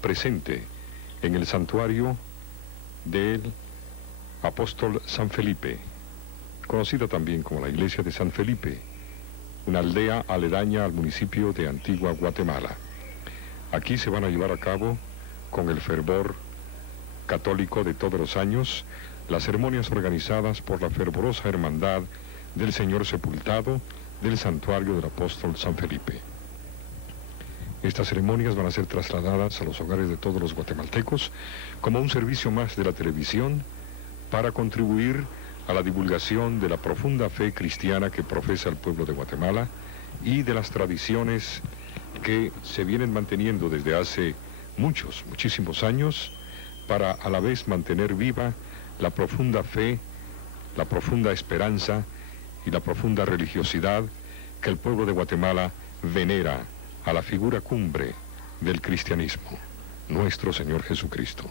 presente en el santuario del apóstol San Felipe, conocida también como la iglesia de San Felipe, una aldea aledaña al municipio de Antigua Guatemala. Aquí se van a llevar a cabo, con el fervor católico de todos los años, las ceremonias organizadas por la fervorosa hermandad del Señor Sepultado del santuario del apóstol San Felipe. Estas ceremonias van a ser trasladadas a los hogares de todos los guatemaltecos como un servicio más de la televisión para contribuir a la divulgación de la profunda fe cristiana que profesa el pueblo de Guatemala y de las tradiciones que se vienen manteniendo desde hace muchísimos años, para a la vez mantener viva la profunda fe, la profunda esperanza y la profunda religiosidad que el pueblo de Guatemala venera a la figura cumbre del cristianismo, nuestro Señor Jesucristo.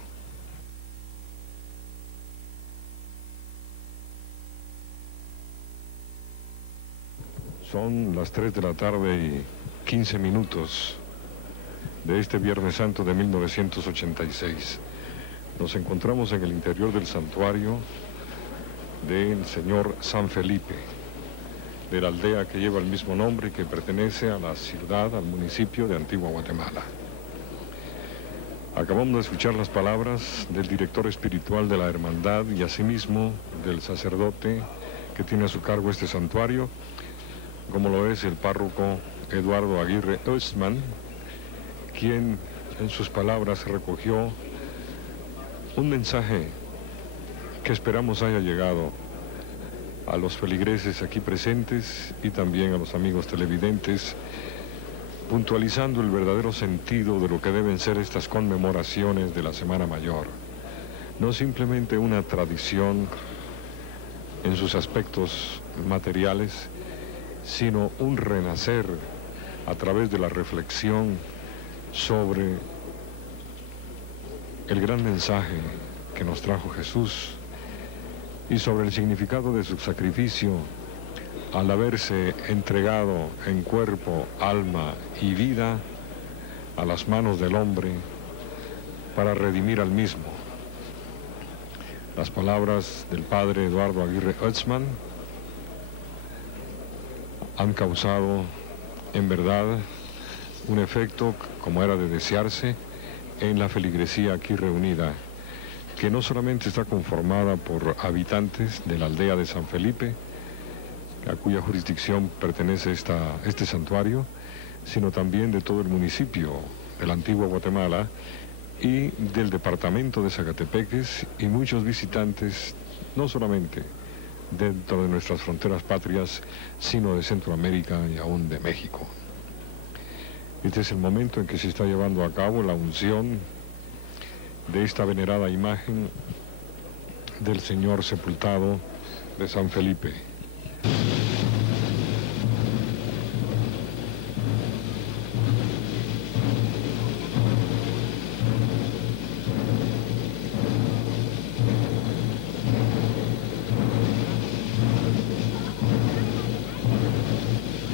Son las 3 de la tarde y 15 minutos de este Viernes Santo de 1986. Nos encontramos en el interior del santuario del Señor San Felipe, de la aldea que lleva el mismo nombre y que pertenece a la ciudad, al municipio de Antigua Guatemala. Acabamos de escuchar las palabras del director espiritual de la hermandad y asimismo del sacerdote que tiene a su cargo este santuario, como lo es el párroco Eduardo Aguirre Oestman, quien en sus palabras recogió un mensaje que esperamos haya llegado a los feligreses aquí presentes y también a los amigos televidentes, puntualizando el verdadero sentido de lo que deben ser estas conmemoraciones de la Semana Mayor. No simplemente una tradición en sus aspectos materiales, sino un renacer a través de la reflexión sobre el gran mensaje que nos trajo Jesús y sobre el significado de su sacrificio al haberse entregado en cuerpo, alma y vida a las manos del hombre para redimir al mismo. Las palabras del padre Eduardo Aguirre Oestman han causado, en verdad, un efecto, como era de desearse, en la feligresía aquí reunida, que no solamente está conformada por habitantes de la aldea de San Felipe, a cuya jurisdicción pertenece este santuario, sino también de todo el municipio de la Antigua Guatemala y del departamento de Zacatepeques, y muchos visitantes, no solamente dentro de nuestras fronteras patrias, sino de Centroamérica y aún de México. Este es el momento en que se está llevando a cabo la unción de esta venerada imagen del Señor Sepultado de San Felipe.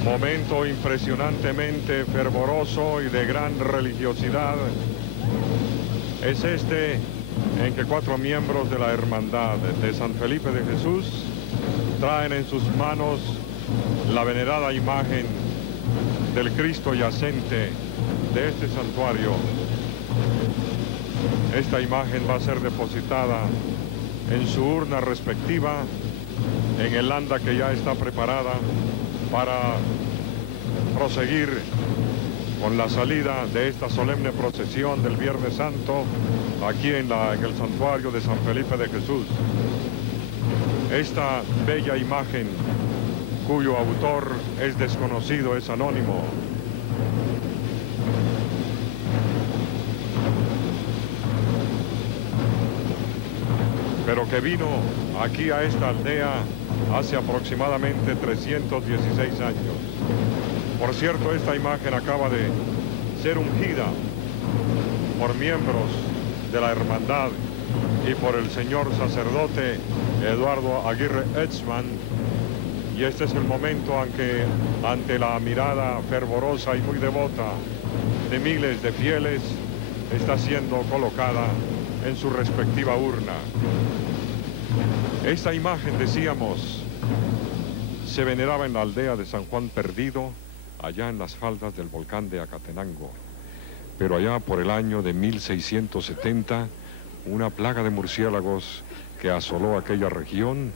Momento impresionantemente fervoroso y de gran religiosidad es este en que 4 miembros de la hermandad de San Felipe de Jesús traen en sus manos la venerada imagen del Cristo yacente de este santuario. Esta imagen va a ser depositada en su urna respectiva en el anda que ya está preparada para proseguir con la salida de esta solemne procesión del Viernes Santo aquí en el santuario de San Felipe de Jesús. Esta bella imagen, cuyo autor es desconocido, es anónimo, pero que vino aquí a esta aldea hace aproximadamente 316 años. Por cierto, esta imagen acaba de ser ungida por miembros de la hermandad y por el señor sacerdote Eduardo Aguirre Oestman, y este es el momento en que, ante la mirada fervorosa y muy devota de miles de fieles, está siendo colocada en su respectiva urna. Esta imagen, decíamos, se veneraba en la aldea de San Juan Perdido, allá en las faldas del volcán de Acatenango. Pero allá por el año de 1670, una plaga de murciélagos que asoló aquella región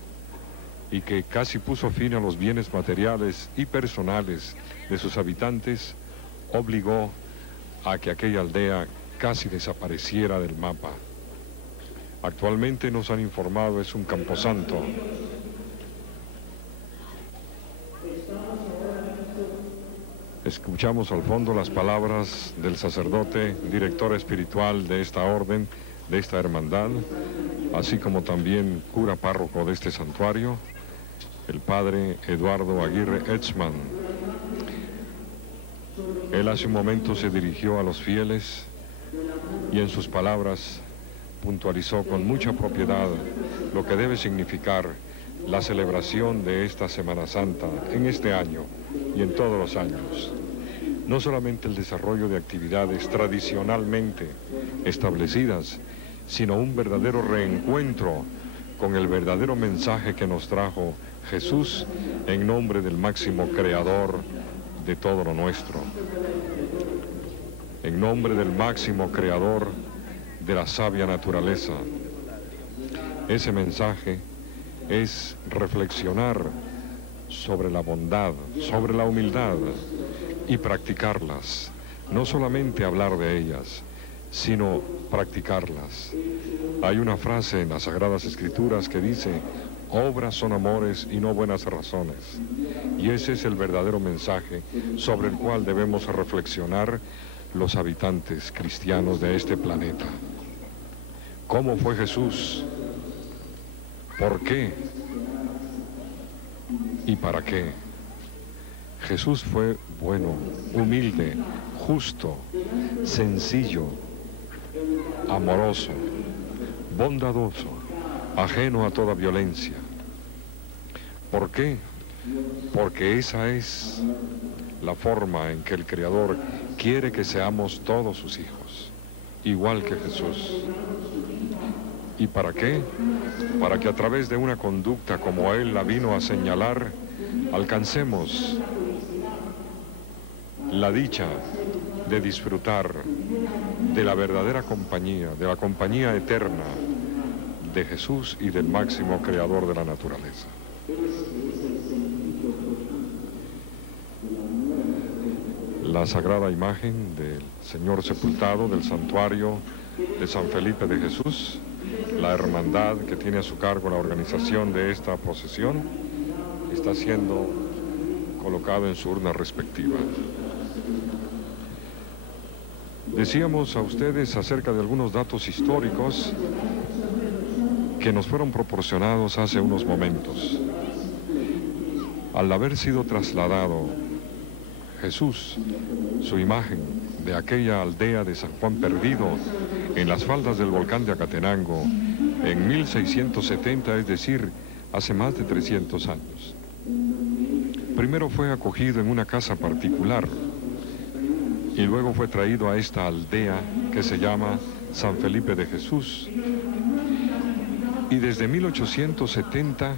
y que casi puso fin a los bienes materiales y personales de sus habitantes, obligó a que aquella aldea casi desapareciera del mapa. Actualmente, nos han informado, es un camposanto. Escuchamos al fondo las palabras del sacerdote, director espiritual de esta orden, de esta hermandad, así como también cura párroco de este santuario, el padre Eduardo Aguirre Etzman. Él hace un momento se dirigió a los fieles y en sus palabras puntualizó con mucha propiedad lo que debe significar la celebración de esta Semana Santa en este año y en todos los años. No solamente el desarrollo de actividades tradicionalmente establecidas, sino un verdadero reencuentro con el verdadero mensaje que nos trajo Jesús en nombre del máximo creador de todo lo nuestro. En nombre del máximo creador de la sabia naturaleza. Ese mensaje es reflexionar sobre la bondad, sobre la humildad y practicarlas. No solamente hablar de ellas, sino practicarlas. Hay una frase en las Sagradas Escrituras que dice: obras son amores y no buenas razones. Y ese es el verdadero mensaje sobre el cual debemos reflexionar los habitantes cristianos de este planeta. ¿Cómo fue Jesús? ¿Por qué? ¿Y para qué? Jesús fue bueno, humilde, justo, sencillo, amoroso, bondadoso, ajeno a toda violencia. ¿Por qué? Porque esa es la forma en que el Creador quiere que seamos todos sus hijos, igual que Jesús. ¿Y para qué? Para que a través de una conducta como Él la vino a señalar, alcancemos la dicha de disfrutar de la verdadera compañía, de la compañía eterna de Jesús y del máximo creador de la naturaleza. La sagrada imagen del Señor sepultado del santuario de San Felipe de Jesús, la hermandad que tiene a su cargo la organización de esta procesión, está siendo colocado en su urna respectiva. Decíamos a ustedes acerca de algunos datos históricos que nos fueron proporcionados hace unos momentos. Al haber sido trasladado Jesús, su imagen, de aquella aldea de San Juan Perdido, en las faldas del volcán de Acatenango, en 1670, es decir, hace más de 300 años. Primero fue acogido en una casa particular y luego fue traído a esta aldea que se llama San Felipe de Jesús. Y desde 1870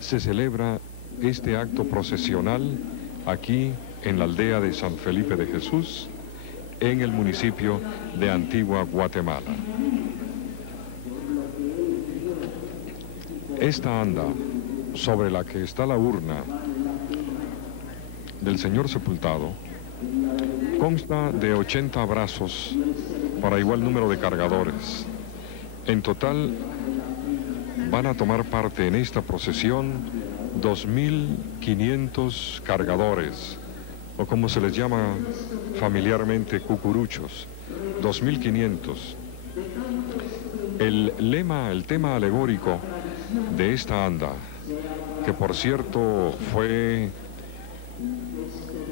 se celebra este acto procesional aquí en la aldea de San Felipe de Jesús, en el municipio de Antigua Guatemala. Esta anda sobre la que está la urna del Señor sepultado consta de 80 brazos para igual número de cargadores. En total van a tomar parte en esta procesión 2.500 cargadores, o como se les llama familiarmente, cucuruchos, 2.500. El lema, el tema alegórico de esta anda, que por cierto fue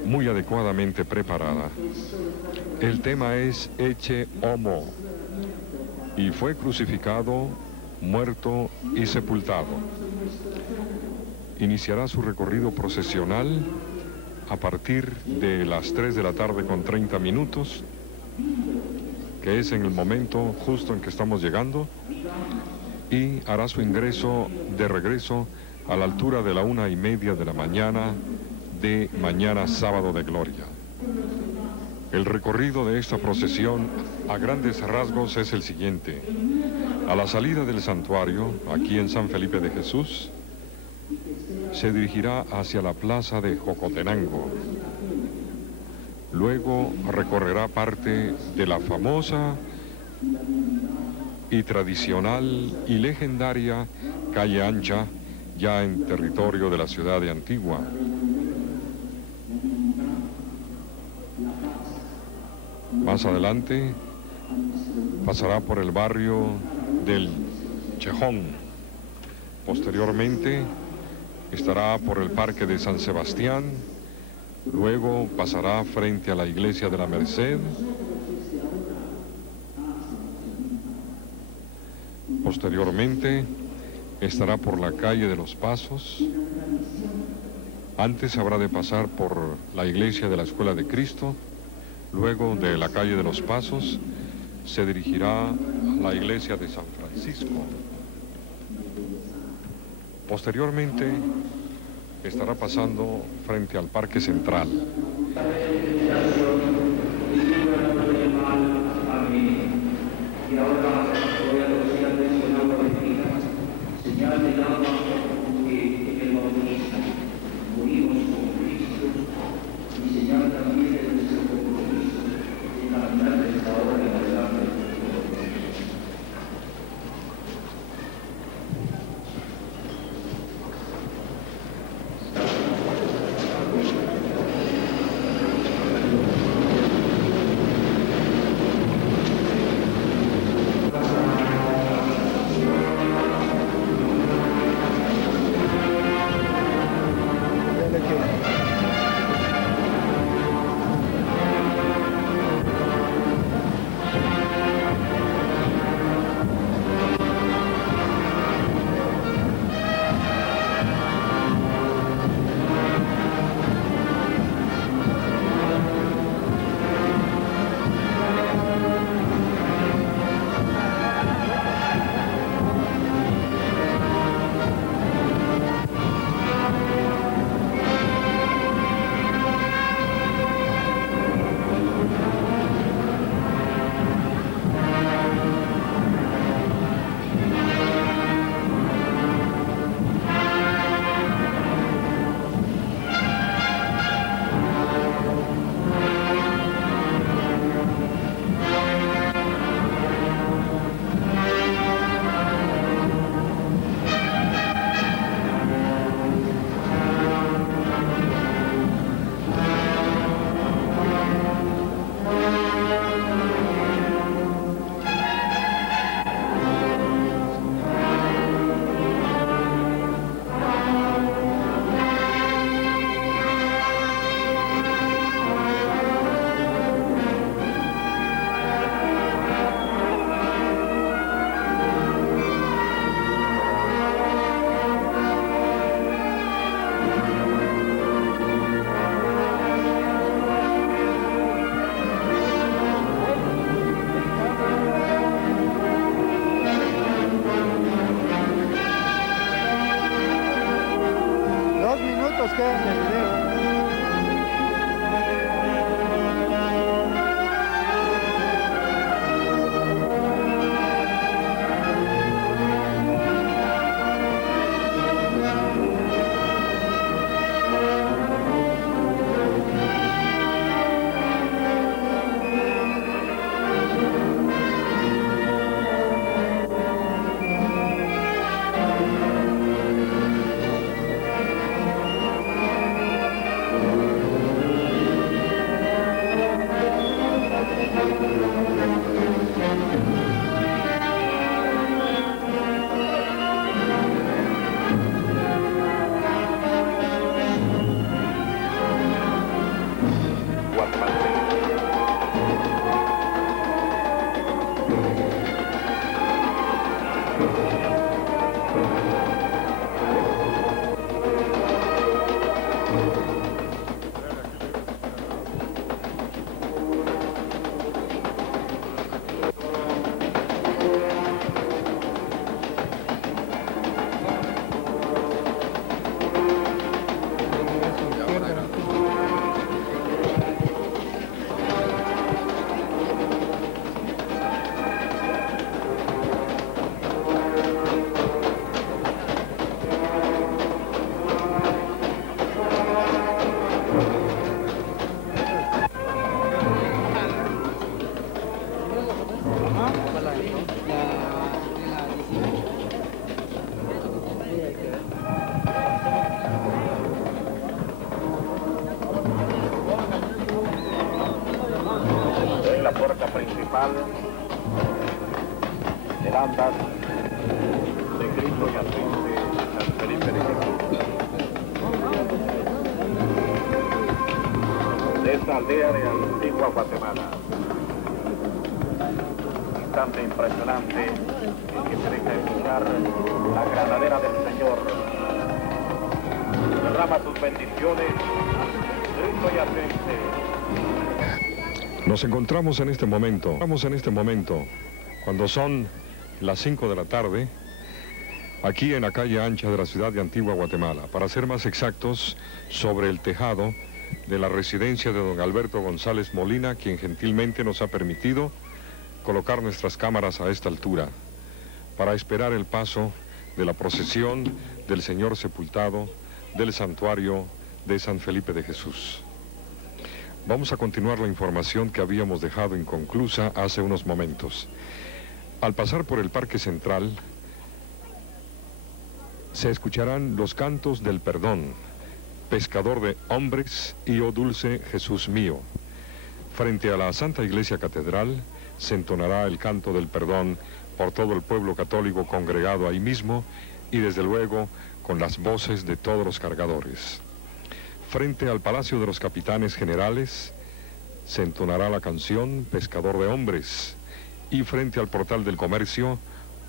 muy adecuadamente preparada, el tema es Ecce Homo, y fue crucificado, muerto y sepultado. Iniciará su recorrido procesional a partir de las 3 de la tarde con 30 minutos que es en el momento justo en que estamos llegando, y hará su ingreso de regreso a la altura de la 1:30 de la mañana de mañana sábado de gloria. El recorrido de esta procesión a grandes rasgos es el siguiente. A la salida del santuario, aquí en San Felipe de Jesús, se dirigirá hacia la plaza de Jocotenango. Luego recorrerá parte de la famosa y tradicional y legendaria calle ancha, ya en territorio de la ciudad de Antigua. Más adelante pasará por el barrio del Chejón. Posteriormente estará por el Parque de San Sebastián. Luego pasará frente a la Iglesia de la Merced. Posteriormente estará por la calle de los Pasos. Antes habrá de pasar por la Iglesia de la Escuela de Cristo. Luego de la calle de los Pasos se dirigirá a la Iglesia de San Francisco. Posteriormente estará pasando frente al Parque Central. Quedan en el video. bautismal del andas de Cristo Yacente de San Felipe de Jesús. De esta aldea de Antigua Guatemala. Instante impresionante en que se deja escuchar la granadera del Señor. Derrama sus bendiciones. Cristo Yacente. Nos encontramos en este momento, cuando son las 5 de la tarde, aquí en la calle ancha de la ciudad de Antigua Guatemala, para ser más exactos, sobre el tejado de la residencia de don Alberto González Molina, quien gentilmente nos ha permitido colocar nuestras cámaras a esta altura, para esperar el paso de la procesión del Señor sepultado del santuario de San Felipe de Jesús. Vamos a continuar la información que habíamos dejado inconclusa hace unos momentos. Al pasar por el Parque Central, se escucharán los cantos del perdón, pescador de hombres y oh dulce Jesús mío. Frente a la Santa Iglesia Catedral, se entonará el canto del perdón por todo el pueblo católico congregado ahí mismo y desde luego con las voces de todos los cargadores. Frente al Palacio de los Capitanes Generales se entonará la canción Pescador de Hombres y frente al Portal del Comercio,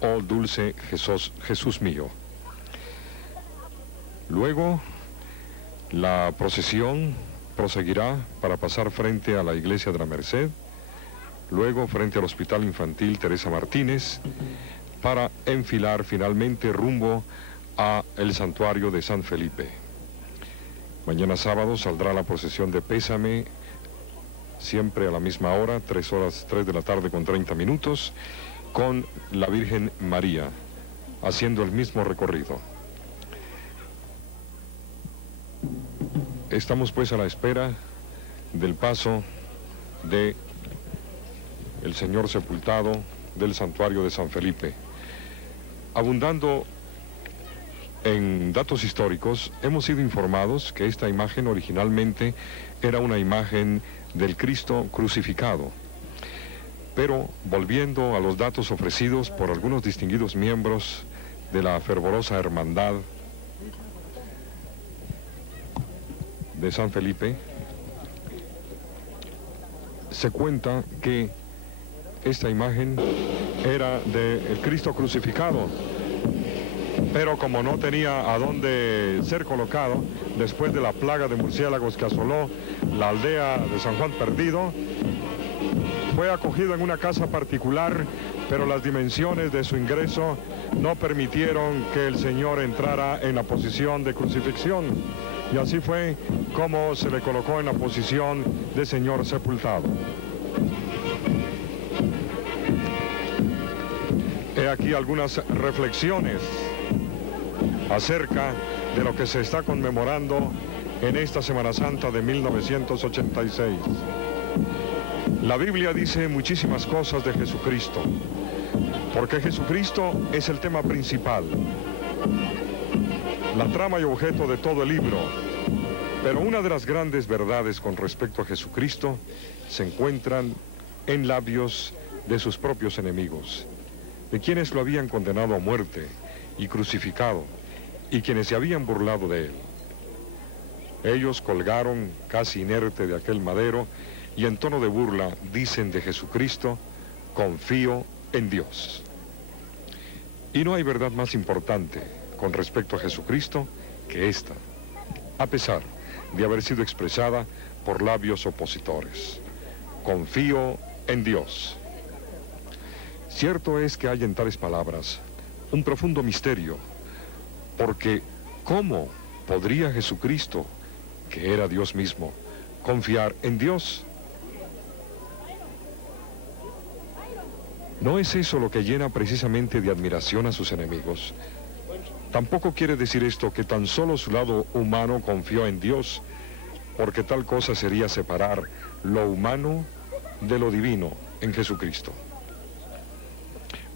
Oh Dulce Jesús mío. Luego, la procesión proseguirá para pasar frente a la Iglesia de la Merced, luego frente al Hospital Infantil Teresa Martínez, para enfilar finalmente rumbo a el santuario de San Felipe. Mañana sábado saldrá la procesión de Pésame, siempre a la misma hora, 3 de la tarde con 30 minutos, con la Virgen María, haciendo el mismo recorrido. Estamos pues a la espera del paso de el Señor sepultado del santuario de San Felipe. Abundando en datos históricos, hemos sido informados que esta imagen originalmente era una imagen del Cristo crucificado. Pero, volviendo a los datos ofrecidos por algunos distinguidos miembros de la fervorosa hermandad de San Felipe, se cuenta que esta imagen era del Cristo crucificado, pero como no tenía a dónde ser colocado, después de la plaga de murciélagos que asoló la aldea de San Juan Perdido, fue acogido en una casa particular, pero las dimensiones de su ingreso no permitieron que el Señor entrara en la posición de crucifixión, y así fue como se le colocó en la posición de Señor sepultado. He aquí algunas reflexiones acerca de lo que se está conmemorando en esta Semana Santa de 1986. La Biblia dice muchísimas cosas de Jesucristo, porque Jesucristo es el tema principal, la trama y objeto de todo el libro. Pero una de las grandes verdades con respecto a Jesucristo se encuentran en labios de sus propios enemigos, de quienes lo habían condenado a muerte y crucificado, y quienes se habían burlado de él. Ellos colgaron casi inerte de aquel madero y en tono de burla dicen de Jesucristo: confío en Dios. Y no hay verdad más importante con respecto a Jesucristo que esta, a pesar de haber sido expresada por labios opositores. Confío en Dios. Cierto es que hay en tales palabras un profundo misterio, porque ¿cómo podría Jesucristo, que era Dios mismo, confiar en Dios? ¿No es eso lo que llena precisamente de admiración a sus enemigos? Tampoco quiere decir esto que tan solo su lado humano confió en Dios, porque tal cosa sería separar lo humano de lo divino en Jesucristo.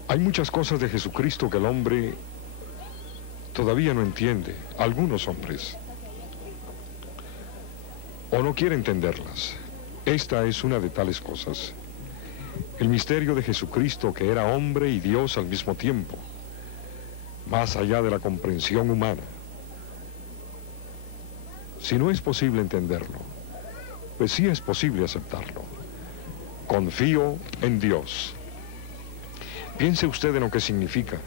Hay muchas cosas de Jesucristo que el hombre todavía no entiende, algunos hombres, o no quiere entenderlas. Esta es una de tales cosas. El misterio de Jesucristo, que era hombre y Dios al mismo tiempo, más allá de la comprensión humana. Si no es posible entenderlo, pues sí es posible aceptarlo. Confío en Dios. Piense usted en lo que significa.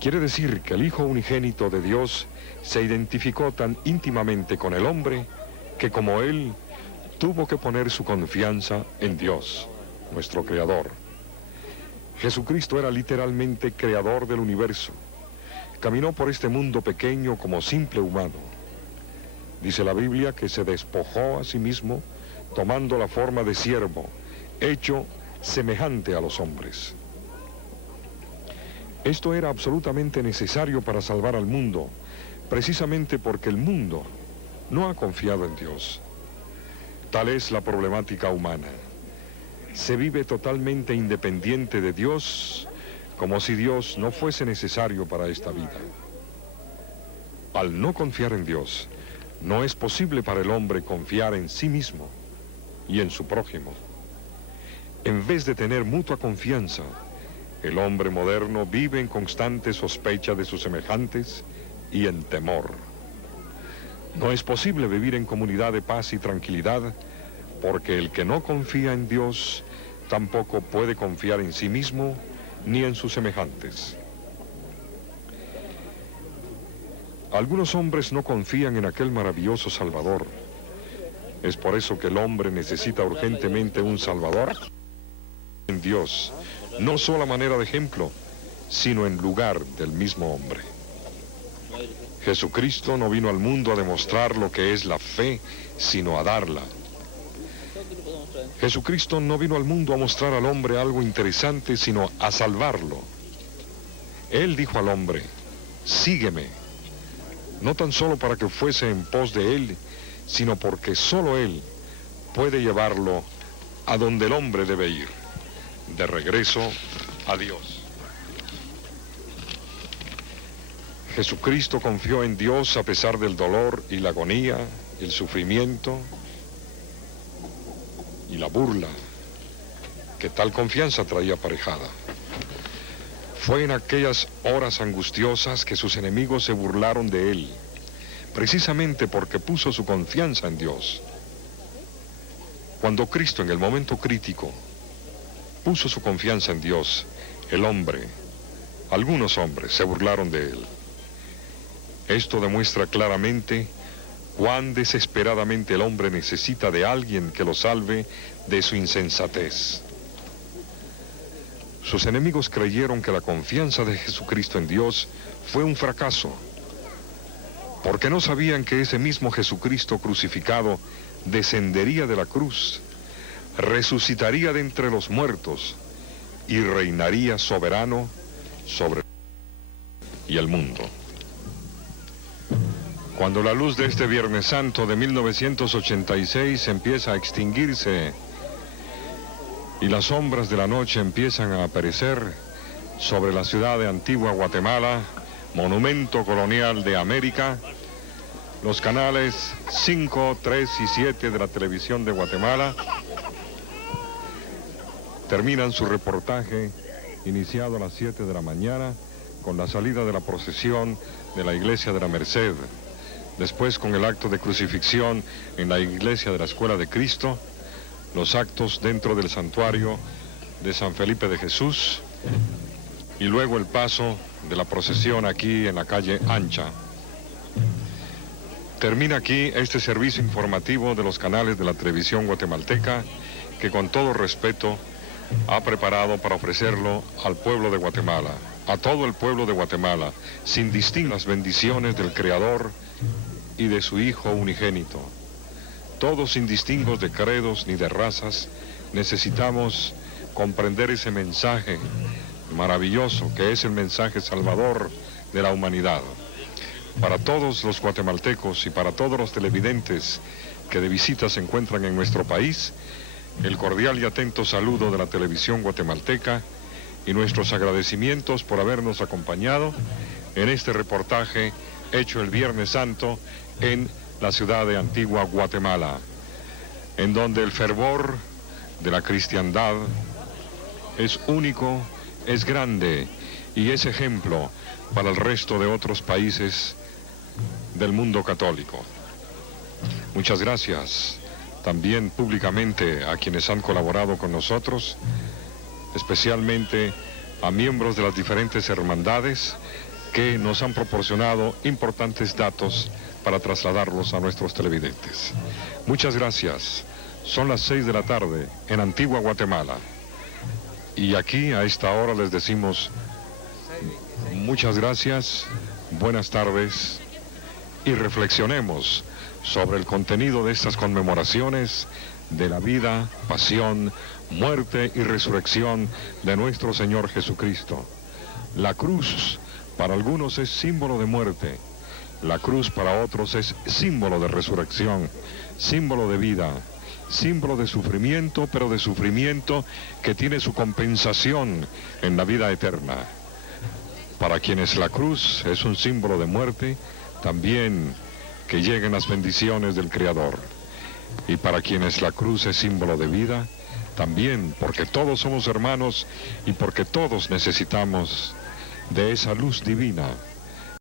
Quiere decir que el Hijo unigénito de Dios se identificó tan íntimamente con el hombre que como él tuvo que poner su confianza en Dios, nuestro Creador. Jesucristo era literalmente creador del universo. Caminó por este mundo pequeño como simple humano. Dice la Biblia que se despojó a sí mismo, tomando la forma de siervo, hecho semejante a los hombres. Esto era absolutamente necesario para salvar al mundo, precisamente porque el mundo no ha confiado en Dios. Tal es la problemática humana. Se vive totalmente independiente de Dios, como si Dios no fuese necesario para esta vida. Al no confiar en Dios, no es posible para el hombre confiar en sí mismo y en su prójimo. En vez de tener mutua confianza, el hombre moderno vive en constante sospecha de sus semejantes y en temor. No es posible vivir en comunidad de paz y tranquilidad, porque el que no confía en Dios tampoco puede confiar en sí mismo ni en sus semejantes. Algunos hombres no confían en aquel maravilloso Salvador. Es por eso que el hombre necesita urgentemente un Salvador en Dios, no solo a manera de ejemplo, sino en lugar del mismo hombre. Jesucristo no vino al mundo a demostrar lo que es la fe, sino a darla. Jesucristo no vino al mundo a mostrar al hombre algo interesante, sino a salvarlo. Él dijo al hombre, sígueme, no tan solo para que fuese en pos de él, sino porque solo él puede llevarlo a donde el hombre debe ir, de regreso a Dios. Jesucristo confió en Dios a pesar del dolor y la agonía, el sufrimiento y la burla que tal confianza traía aparejada. Fue en aquellas horas angustiosas que sus enemigos se burlaron de él, precisamente porque puso su confianza en Dios. Cuando Cristo, en el momento crítico, puso su confianza en Dios, algunos hombres se burlaron de él. Esto demuestra claramente cuán desesperadamente el hombre necesita de alguien que lo salve de su insensatez. Sus enemigos creyeron que la confianza de Jesucristo en Dios fue un fracaso, porque no sabían que ese mismo Jesucristo crucificado descendería de la cruz, resucitaría de entre los muertos y reinaría soberano sobre y el mundo. Cuando la luz de este Viernes Santo de 1986 empieza a extinguirse y las sombras de la noche empiezan a aparecer sobre la ciudad de Antigua Guatemala, monumento colonial de América, los canales 5, 3 y 7 de la televisión de Guatemala terminan su reportaje iniciado a las 7 de la mañana con la salida de la procesión de la Iglesia de la Merced, después con el acto de crucifixión en la Iglesia de la Escuela de Cristo, los actos dentro del santuario de San Felipe de Jesús y luego el paso de la procesión aquí en la calle Ancha. Termina aquí este servicio informativo de los canales de la televisión guatemalteca que con todo respeto ha preparado para ofrecerlo al pueblo de Guatemala, a todo el pueblo de Guatemala, sin distinguir las bendiciones del Creador y de su Hijo unigénito. Todos sin distingos de credos ni de razas, necesitamos comprender ese mensaje maravilloso que es el mensaje salvador de la humanidad. Para todos los guatemaltecos y para todos los televidentes que de visita se encuentran en nuestro país, el cordial y atento saludo de la televisión guatemalteca y nuestros agradecimientos por habernos acompañado en este reportaje hecho el Viernes Santo en la ciudad de Antigua Guatemala, en donde el fervor de la cristiandad es único, es grande y es ejemplo para el resto de otros países del mundo católico. Muchas gracias también públicamente a quienes han colaborado con nosotros, especialmente a miembros de las diferentes hermandades que nos han proporcionado importantes datos para trasladarlos a nuestros televidentes. Muchas gracias. Son las 6 de la tarde en Antigua Guatemala. Y aquí a esta hora les decimos muchas gracias, buenas tardes y reflexionemos sobre el contenido de estas conmemoraciones de la vida, pasión, muerte y resurrección de nuestro Señor Jesucristo. La cruz para algunos es símbolo de muerte, la cruz para otros es símbolo de resurrección, símbolo de vida, símbolo de sufrimiento, pero de sufrimiento que tiene su compensación en la vida eterna. Para quienes la cruz es un símbolo de muerte, también que lleguen las bendiciones del Creador. Y para quienes la cruz es símbolo de vida, también porque todos somos hermanos y porque todos necesitamos de esa luz divina